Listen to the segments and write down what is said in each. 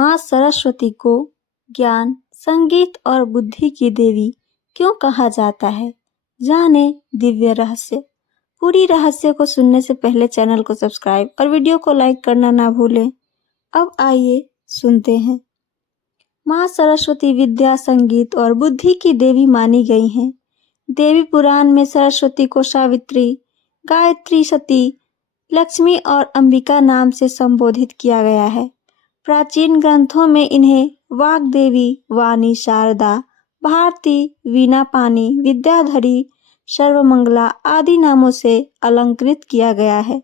माँ सरस्वती को ज्ञान, संगीत और बुद्धि की देवी क्यों कहा जाता है? जाने दिव्य रहस्य। पूरी रहस्य को सुनने से पहले चैनल को सब्सक्राइब और वीडियो को लाइक करना ना भूलें। अब आइए सुनते हैं। माँ सरस्वती विद्या, संगीत और बुद्धि की देवी मानी गई हैं। देवी पुराण में सरस्वती को सावित्री, गायत्री, सती, लक्ष्मी और अंबिका नाम से संबोधित किया गया है। प्राचीन ग्रंथों में इन्हें वाग्देवी, वाणी, शारदा, भारती, वीणापानी, विद्याधरी, सर्वमंगला आदि नामों से अलंकृत किया गया है।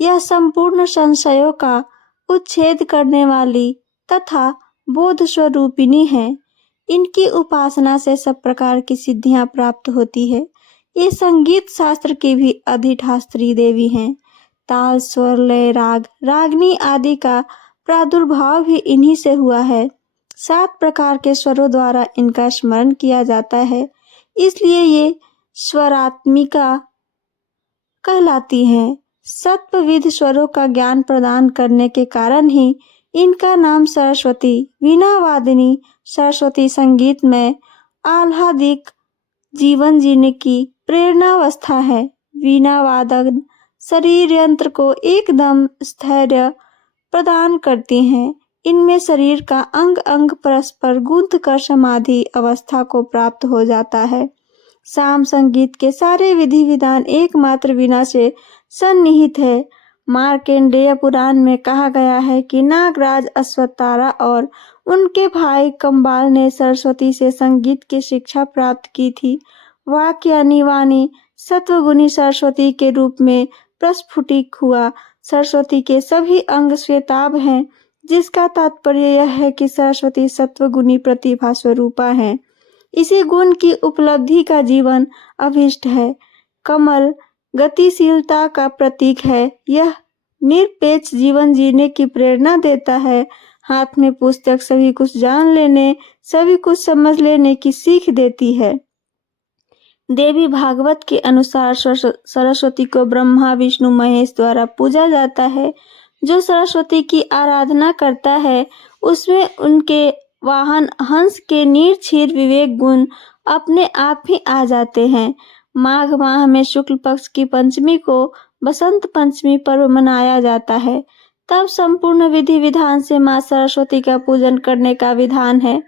यह संपूर्ण संशयों का उच्छेद करने वाली तथा बोध स्वरूपिणी है। इनकी उपासना से सब प्रकार की सिद्धियां प्राप्त होती है। ये संगीत शास्त्र की भी अधिष्ठात्री देवी हैं। ताल, स्वर, लय, राग, रागनी आदि का प्रादुर्भाव भी इन्हीं से हुआ है। 7 प्रकार के स्वरों द्वारा इनका स्मरण किया जाता है, इसलिए ये स्वरात्मिका कहलाती हैं। सत्वविध स्वरों का ज्ञान प्रदान करने के कारण ही इनका नाम सरस्वती, वीणा वादिनी सरस्वती संगीत में आह्लादिक जीवन जीने की प्रेरणावस्था है। वीणा वादन शरीर यंत्र को एकदम स्थैर्य प्रदान करती हैं। इनमें शरीर का अंग अंग परस्पर गूंथ कर समाधि अवस्था को प्राप्त हो जाता है। साम संगीत के सारे विधि विधान एकमात्र वीणा से सन्निहित है। मार्कंडेय पुराण में कहा गया है कि नागराज अश्वत्थारा और उनके भाई कंबाल ने सरस्वती से संगीत की शिक्षा प्राप्त की थी। वाक्य यानी वाणी सत्वगुणी सरस्वती के रूप में प्रस्फुटित हुआ। सरस्वती के सभी अंग श्वेताभ हैं, जिसका तात्पर्य यह है कि सरस्वती सत्वगुणी प्रतिभा स्वरूपा है। इसी गुण की उपलब्धि का जीवन अभिष्ट है। कमल गतिशीलता का प्रतीक है। यह निरपेक्ष जीवन जीने की प्रेरणा देता है। हाथ में पुस्तक सभी कुछ जान लेने, सभी कुछ समझ लेने की सीख देती है। देवी भागवत के अनुसार सरस्वती को ब्रह्मा, विष्णु, महेश द्वारा पूजा जाता है। जो सरस्वती की आराधना करता है, उसमें उनके वाहन हंस के निर्छीर विवेक गुण अपने आप ही आ जाते हैं। माघ माह में शुक्ल पक्ष की पंचमी को बसंत पंचमी पर्व मनाया जाता है। तब संपूर्ण विधि विधान से माँ सरस्वती का पूजन करने का विधान है।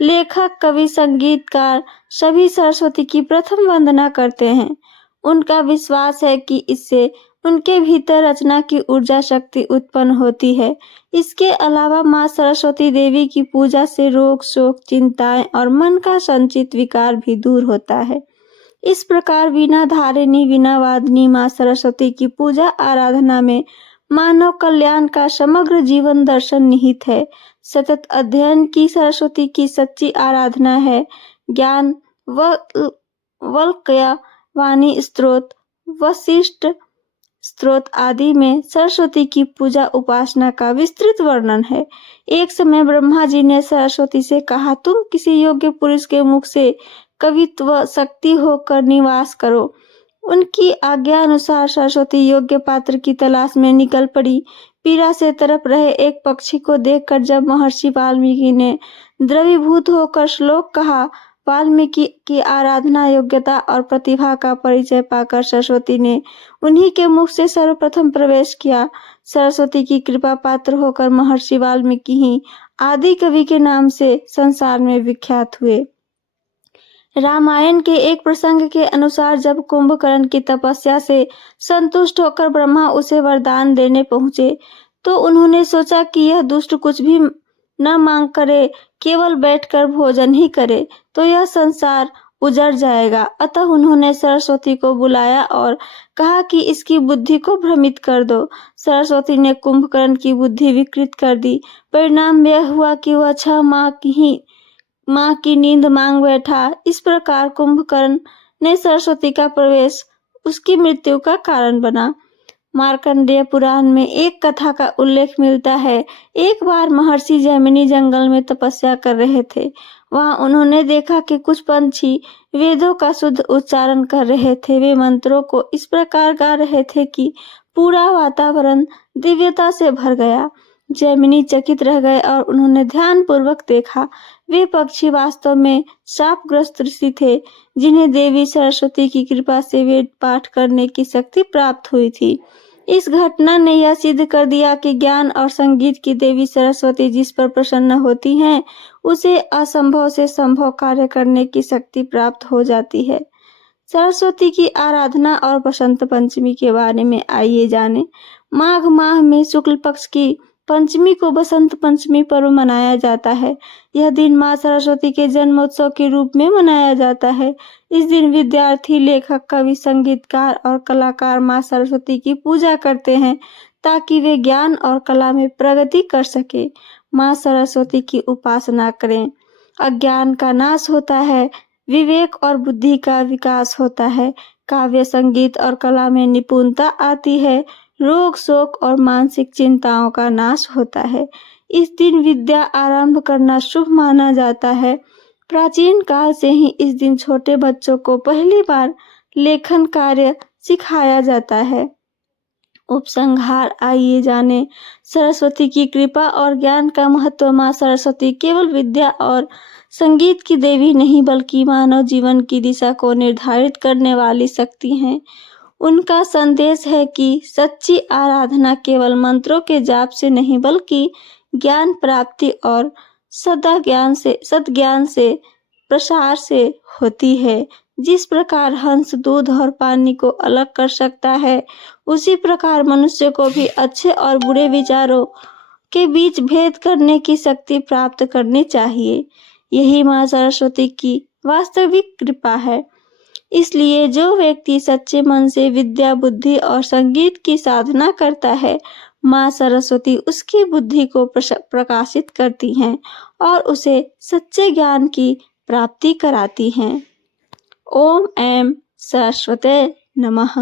लेखक, कवि, संगीतकार सभी सरस्वती की प्रथम वंदना करते हैं। उनका विश्वास है कि इससे उनके भीतर रचना की ऊर्जा शक्ति उत्पन्न होती है। इसके अलावा माँ सरस्वती देवी की पूजा से रोग, शोक, चिंताएं और मन का संचित विकार भी दूर होता है। इस प्रकार वीणा धारिणी, वीणा वादिनी माँ सरस्वती की पूजा आराधना में मानव कल्याण का समग्र जीवन दर्शन निहित है। सतत अध्ययन की सरस्वती की सच्ची आराधना है। ज्ञान वल्क्य, वाणी स्त्रोत, वशिष्ठ स्त्रोत आदि में सरस्वती की पूजा उपासना का विस्तृत वर्णन है। एक समय ब्रह्मा जी ने सरस्वती से कहा, तुम किसी योग्य पुरुष के मुख से कवित्व शक्ति होकर निवास करो। उनकी आज्ञा अनुसार सरस्वती योग्य पात्र की तलाश में निकल पड़ी। पीड़ा से तड़प रहे एक पक्षी को देखकर जब महर्षि वाल्मीकि ने द्रवीभूत होकर श्लोक कहा, वाल्मीकि की आराधना, योग्यता और प्रतिभा का परिचय पाकर सरस्वती ने उन्हीं के मुख से सर्वप्रथम प्रवेश किया। सरस्वती की कृपा पात्र होकर महर्षि वाल्मीकि ही आदि कवि के नाम से संसार में विख्यात हुए। रामायण के एक प्रसंग के अनुसार जब कुंभकर्ण की तपस्या से संतुष्ट होकर ब्रह्मा उसे वरदान देने पहुंचे, तो उन्होंने सोचा कि यह दुष्ट कुछ भी न मांग करे, केवल बैठकर भोजन ही करे, तो यह संसार उजड़ जाएगा। अतः उन्होंने सरस्वती को बुलाया और कहा कि इसकी बुद्धि को भ्रमित कर दो। सरस्वती ने कुंभकर्ण की बुद्धि विकृत कर दी। परिणाम यह हुआ कि वह 6 माँ की नींद मांग बैठा। इस प्रकार कुंभकर्ण ने सरस्वती का प्रवेश उसकी मृत्यु का कारण बना। मार्कंडेय पुराण में एक कथा का उल्लेख मिलता है। एक बार महर्षि जैमिनी जंगल में तपस्या कर रहे थे। वहां उन्होंने देखा कि कुछ पंछी वेदों का शुद्ध उच्चारण कर रहे थे। वे मंत्रों को इस प्रकार गा रहे थे कि पूरा वातावरण दिव्यता से भर गया। जैमिनी चकित रह गए और उन्होंने ध्यानपूर्वक देखा। वे पक्षी वास्तव में शापग्रस्त ऋषि थे, जिन्हें देवी सरस्वती की कृपा से वेद पाठ करने की शक्ति प्राप्त हुई थी। इस घटना ने यह सिद्ध कर दिया कि ज्ञान और संगीत की देवी सरस्वती जिस पर प्रसन्न होती हैं, उसे असंभव से संभव कार्य करने की शक्ति प्राप्त हो जाती है। सरस्वती की आराधना और बसंत पंचमी के बारे में आइए जानें। माघ माह में शुक्ल पक्ष की पंचमी को बसंत पंचमी पर्व मनाया जाता है। यह दिन मां सरस्वती के जन्मोत्सव के रूप में मनाया जाता है। इस दिन विद्यार्थी, लेखक, कवि, संगीतकार और कलाकार मां सरस्वती की पूजा करते हैं ताकि वे ज्ञान और कला में प्रगति कर सके। मां सरस्वती की उपासना करें। अज्ञान का नाश होता है, विवेक और बुद्धि का विकास होता है, काव्य, संगीत और कला में निपुणता आती है, रोग, शोक और मानसिक चिंताओं का नाश होता है। इस दिन विद्या आरंभ करना शुभ माना जाता है। प्राचीन काल से ही इस दिन छोटे बच्चों को पहली बार लेखन कार्य सिखाया जाता है। उपसंहार, आइए जाने सरस्वती की कृपा और ज्ञान का महत्व। मां सरस्वती केवल विद्या और संगीत की देवी नहीं, बल्कि मानव जीवन की दिशा को निर्धारित करने वाली शक्ति हैं। उनका संदेश है कि सच्ची आराधना केवल मंत्रों के जाप से नहीं, बल्कि ज्ञान प्राप्ति और सद्ज्ञान से प्रसार से होती है। जिस प्रकार हंस दूध और पानी को अलग कर सकता है, उसी प्रकार मनुष्य को भी अच्छे और बुरे विचारों के बीच भेद करने की शक्ति प्राप्त करनी चाहिए। यही मां सरस्वती की वास्तविक कृपा है। इसलिए जो व्यक्ति सच्चे मन से विद्या, बुद्धि और संगीत की साधना करता है, मां सरस्वती उसकी बुद्धि को प्रकाशित करती हैं और उसे सच्चे ज्ञान की प्राप्ति कराती हैं। ओम ऐं सरस्वते नमः।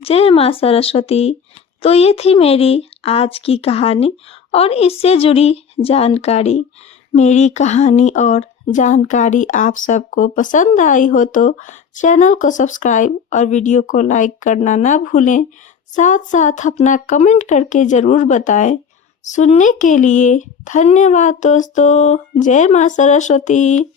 जय मां सरस्वती। तो ये थी मेरी आज की कहानी और इससे जुड़ी जानकारी। मेरी कहानी और जानकारी आप सबको पसंद आई हो तो चैनल को सब्सक्राइब और वीडियो को लाइक करना ना भूलें। साथ साथ अपना कमेंट करके ज़रूर बताएं। सुनने के लिए धन्यवाद दोस्तों। जय मां सरस्वती।